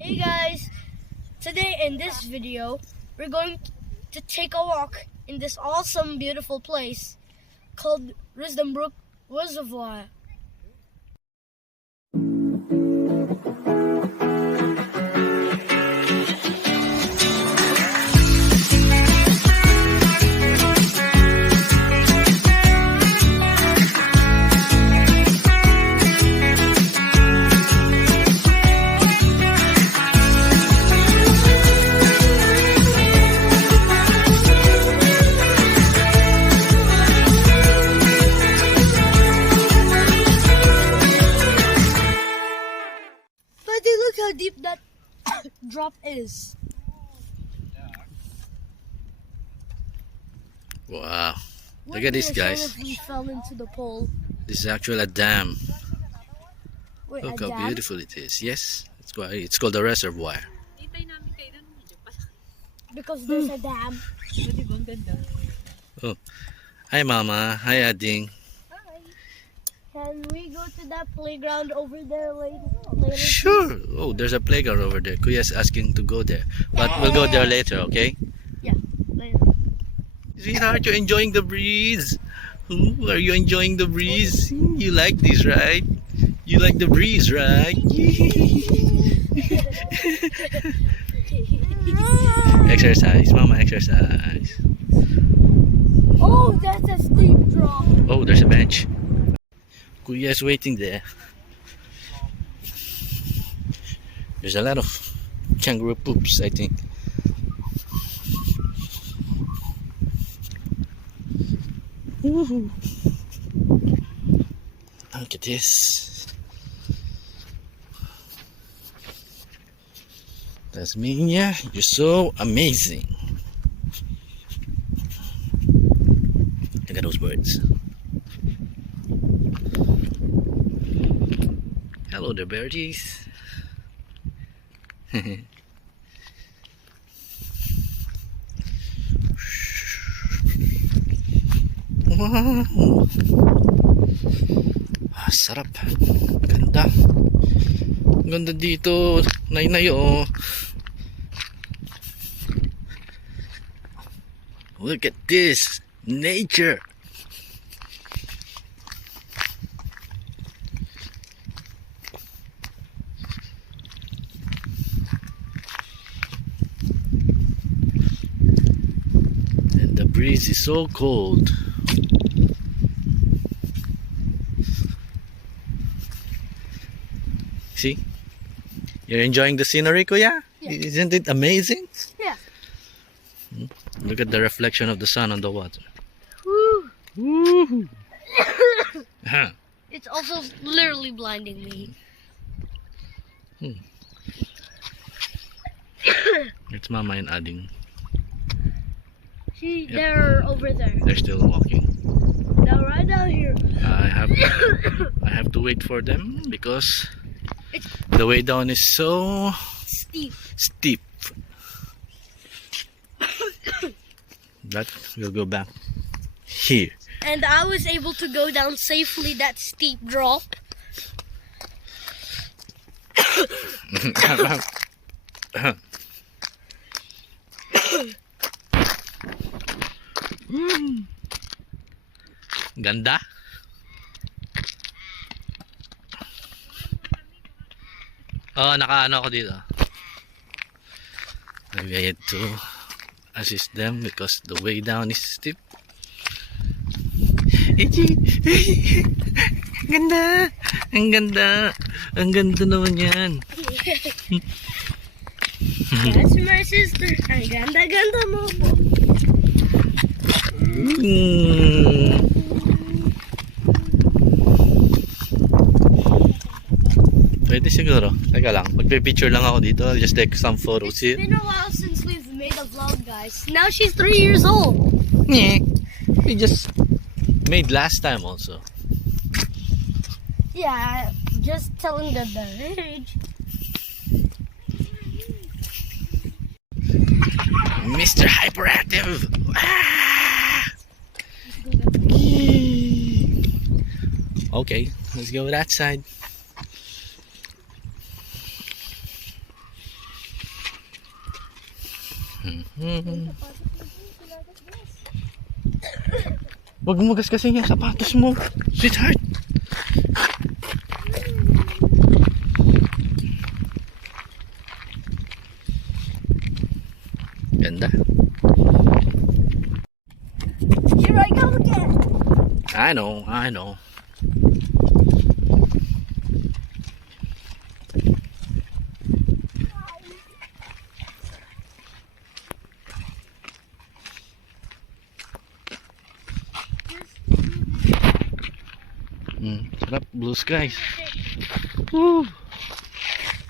Hey guys, today in this video we're going to take a walk in this awesome beautiful place called Risdenbrook Reservoir. Look how deep that drop is. Wow. Look at this, guys. If we fell into the pool. This is actually a dam. Wait, Look a how dam? beautiful it is. Yes, it's called a reservoir. Because there's a dam. Oh, hi Mama. Hi Ading. Can we go to that playground over there later? Sure. Oh, there's a playground over there. Kuya's asking to go there, but we'll go there later. Okay? Yeah, later. Sweetheart, you enjoying the breeze? Ooh, are you enjoying the breeze? You like this, right? You like the breeze, right? Exercise, Mama, exercise. Oh, that's a steep drop. Oh, there's a bench. Kuya's waiting there. There's a lot of kangaroo poops, I think. Woohoo. Look at this. Tasmania, you're so amazing. Look at those birds. Hello there, birdies. Wow. Sarap. Ganda. Ganda dito. Nay-nay, oh. Look at this. Nature. The breeze is so cold. See? You're enjoying the scenery, Kuya? Yeah. Isn't it amazing? Yeah. Look at the reflection of the sun on the water. Woo. Woohoo! It's also literally blinding me. It's Mama and Ading. See, Yep. they're over there. They're still walking. They're right down here. I have to wait for them because the way down is so Steep. steep. But we'll go back here. And I was able to go down safely that steep drop. Ganda. Oh, nakaano ako dito. Maybe I had to assist them because the way down is steep. Ganda. Ang ganda. Ang ganda naman yan. That's my sister. Ang ganda-ganda mo po. Pwede siguro. Teka lang. Magpe-picture lang ako dito. I'll just take some photos here. It's been a while since we've made a vlog, guys. Now she's 3 years old. Yeah. We just made last time also. Yeah, just telling the age. Mr. Hyperactive. Ah! Okay, let's go that side. Hmm. Wag mo gasgasin yung sapatos mo, sweetheart. Ganda. Here I go again. I know, I know. Sarap, blue skies. Woo!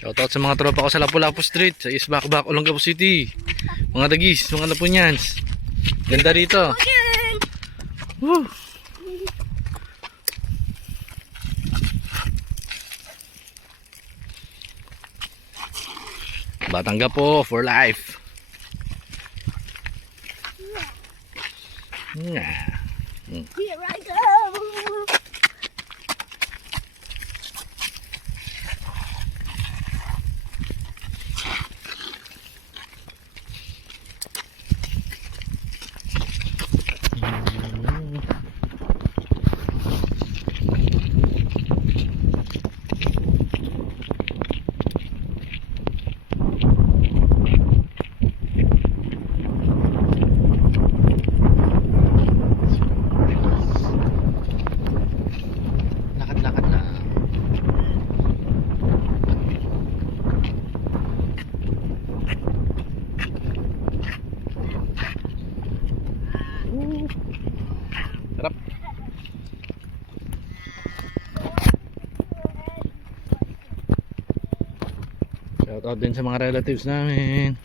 Shoutout sa mga tropa ko sa Lapu-Lapu Street, sa Isbakbak, Olongapo City. Mga dagis, mga Lapunyans. Ganda rito. Again. Woo! Batanggapo for life. Yeah. Here I go. Lakad-lakad lang. Sarap. Shoutout din sa mga relatives namin.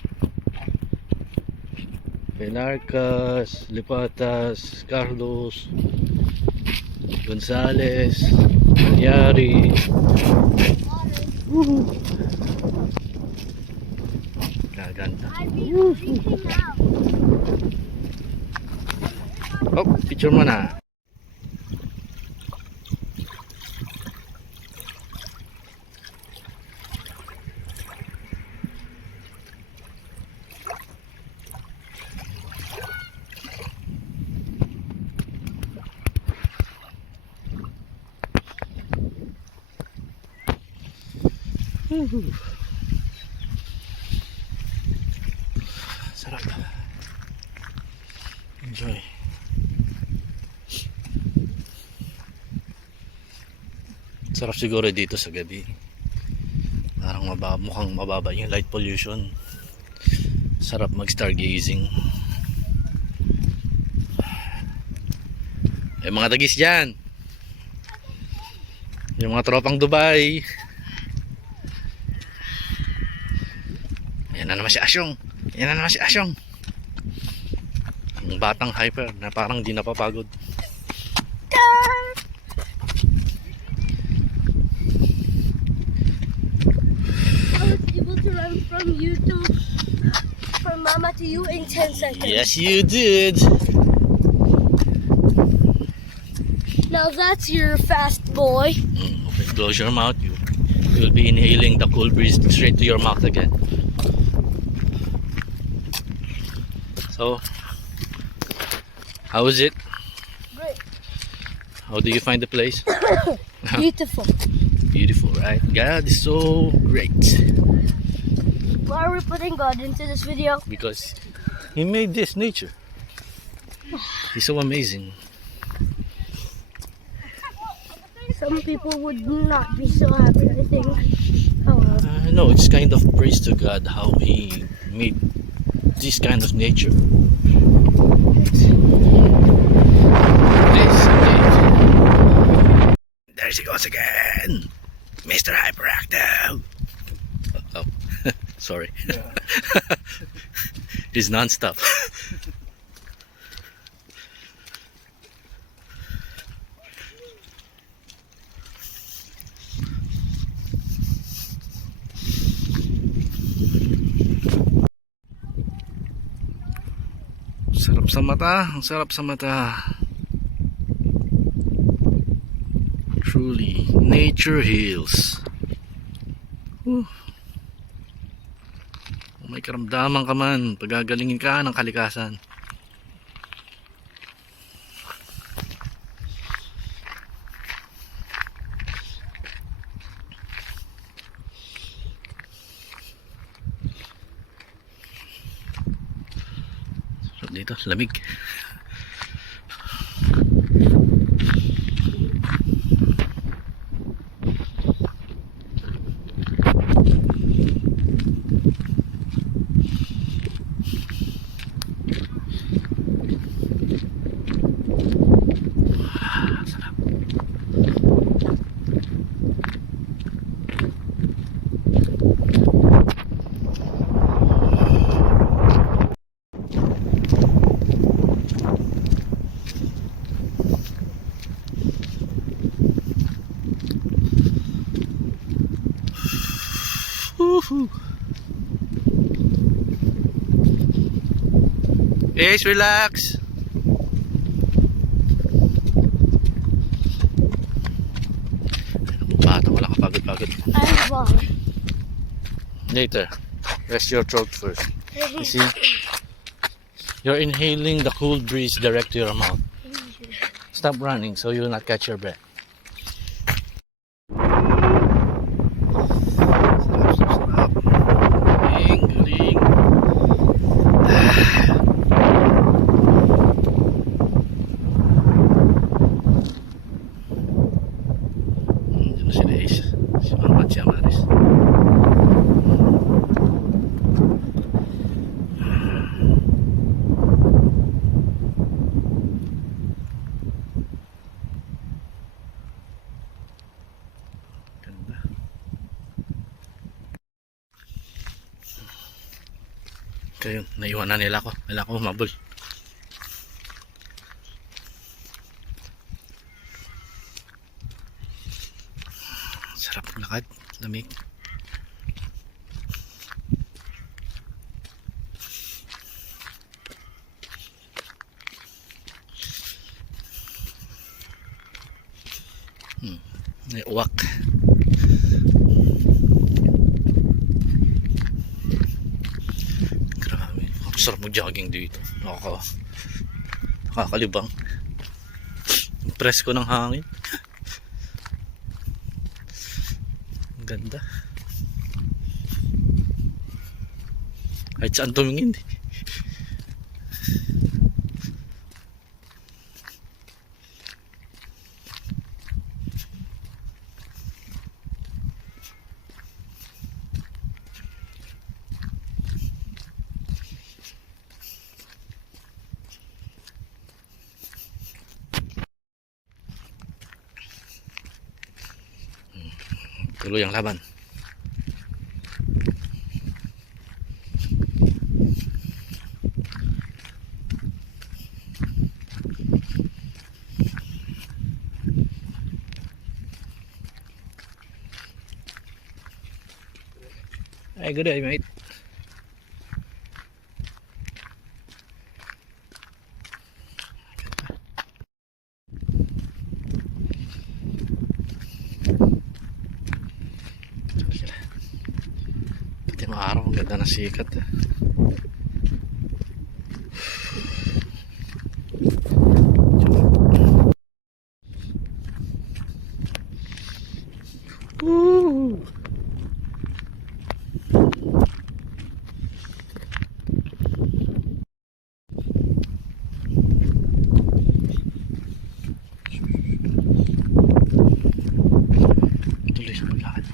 Pelarcas, Lipatas, Carlos, Gonzales, Yari. Gaganda. I've been drinking now. Oh, picture mo na. Sarap. Enjoy. Sarap siguro dito sa gabi. Parang mukhang mababa yung light pollution. Sarap mag-stargazing. Eh mga tagis dyan. Yung mga tropang Dubai. Yan na naman si Asyong. Yan na naman si Asyong. Ang batang hyper na parang di napapagod. I was able to run from you to from Mama to you in 10 seconds. Yes, you did. Now that's your fast boy. Close your mouth. You'll be inhaling the cool breeze straight to your mouth again. So, how is it? Great. How do you find the place? Beautiful. Beautiful, right? God is so great Why are we putting God into this video? because He made this nature. He's so amazing. Some people would not be so happy, I think. However, No, it's kind of praise to God how He made this kind of nature. This indeed. There she goes again, Mr. Hyperactive. Oh, sorry. He's non-stop. Sarap sa mata, ang sarap sa mata. Truly, nature heals. Whew. May karamdaman ka man, pagagalingin ka ng kalikasan. So dito, lamig. Woohoo! Yes, relax. Bata, wala kapagod-pagod. I'm wrong. Later, rest your throat first. You see, you're inhaling the cool breeze direct to your mouth. Stop running so you will not catch your breath. Sarap. Galing, galing. Diyan na si Ace. Si Mama at si Amaris. Ganda. Kaya naiwan na nila ako. Nila ako humabol. Sarap maglakad. Lamig. May uwak. Grabe. Ang sarap mag-jogging dito. Nakakalibang. Ang presko ng hangin. Ang ganda. Kahit saan tumingin. Tuloy ang laban. Ay, good day, mate. Pati maaraw, ang ganda ng sikat. Woo! Tuloy sa lakad.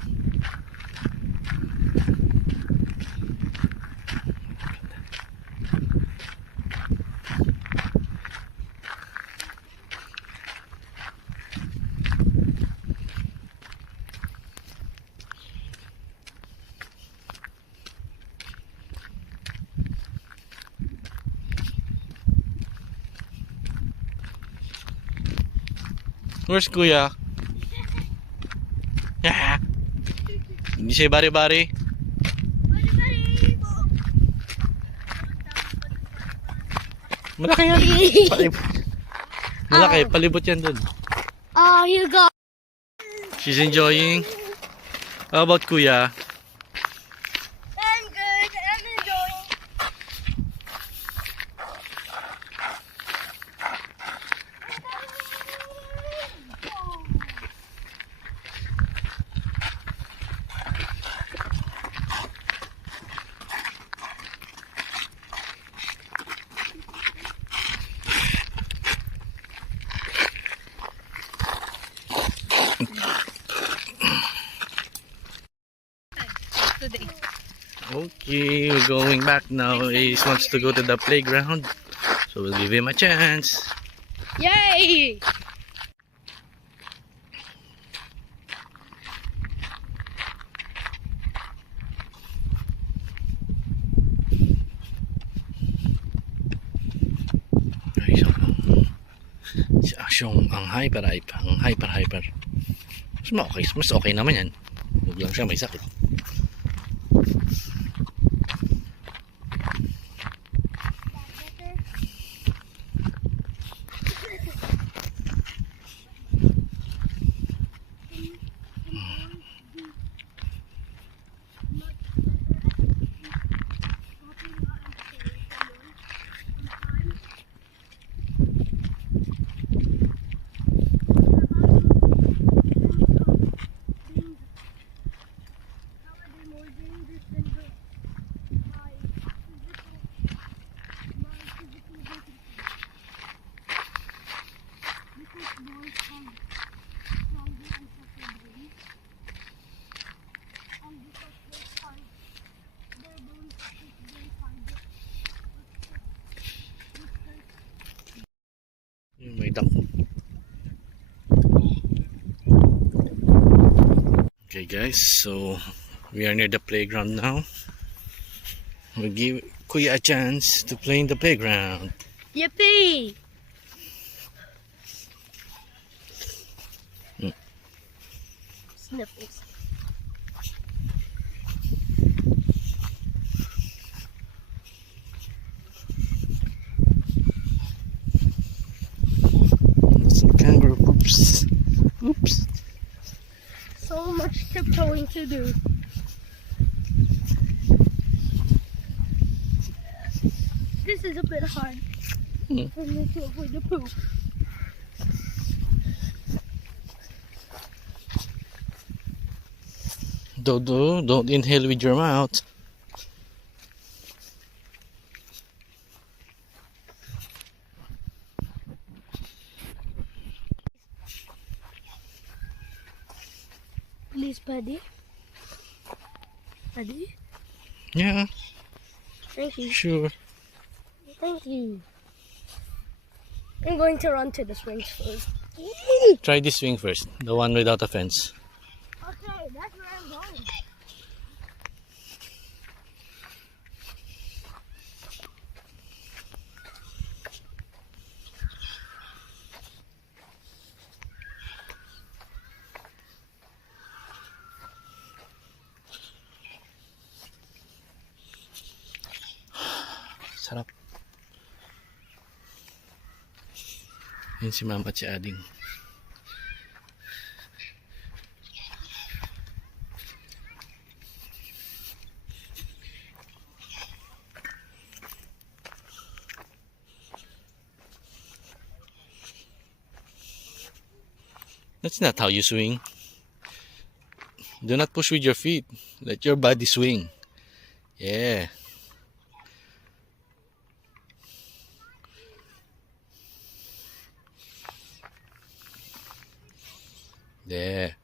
Where's Kuya? Yeah. Hindi siya bari-bari. Malaki yan. Palibot. Malaki, palibot yan dun. Oh, you go. She's enjoying. How about Kuya? I'm good. I'm enjoying. Okay, we're going back now. He wants to go to the playground, so we'll give him a chance. Yay! Ay, si Asyong ang hyper. Mas okay naman yan. Huwag lang siya may sakit. May duck. Okay guys, so we are near the playground now. We'll give Kuya a chance to play in the playground. Yippee! Sniffles. Some kangaroo poops. Oops. So much tiptoeing to do. This is a bit hard. For me to avoid the poop. Dodo, don't inhale with your mouth. Please, buddy. Buddy? Yeah, Thank you. sure. Thank you. I'm going to run to the swings first. Try this swing first, the one without a fence. Okay, that's where I'm going. Sarap. Yun si Mama at si Ading. That's not how you swing. Do not push with your feet. Let your body swing. Yeah. There.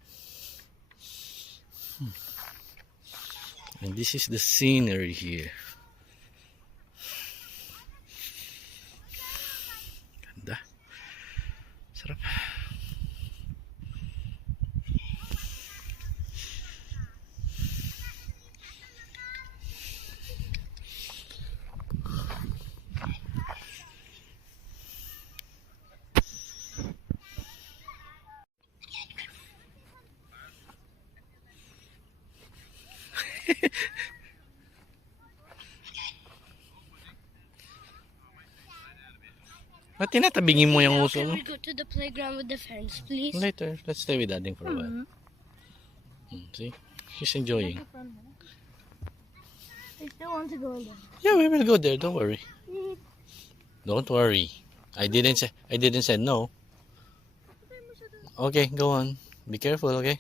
And this is the scenery here. Ganda. Sarap. Ba't tinatabingin mo yung uso Can mo? we go to the playground with the fence, please? Later, let's stay with Ading for a while. See? He's enjoying. I still want to go in there. Yeah, we will go there. Don't worry. Don't worry. I didn't say no. Okay, go on. Be careful, okay?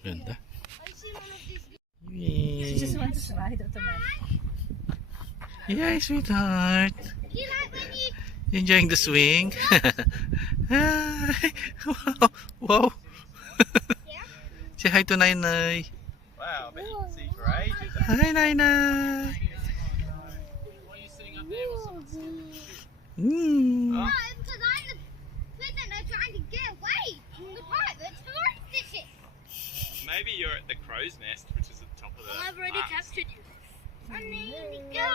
Ganda. I see one of these. Yay. Just wants to ride automatic. Yeah, sweetheart. You like when you You enjoying the swing? Hi. Wow. Yeah. Say hi to Nainay. Wow, I bet you can see for ages. Hi, Nainay. Mm. No, because I'm the prisoner trying to get away from the pirates who are fishing. Maybe you're at the crow's nest, which is at the top of the. I've already mast. captured you. I need to go.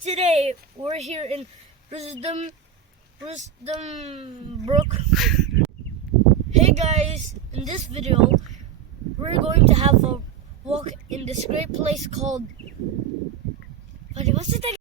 Today we're here in Rusdom Brook. Hey guys, in this video we're going to have a walk in this great place called what's it again?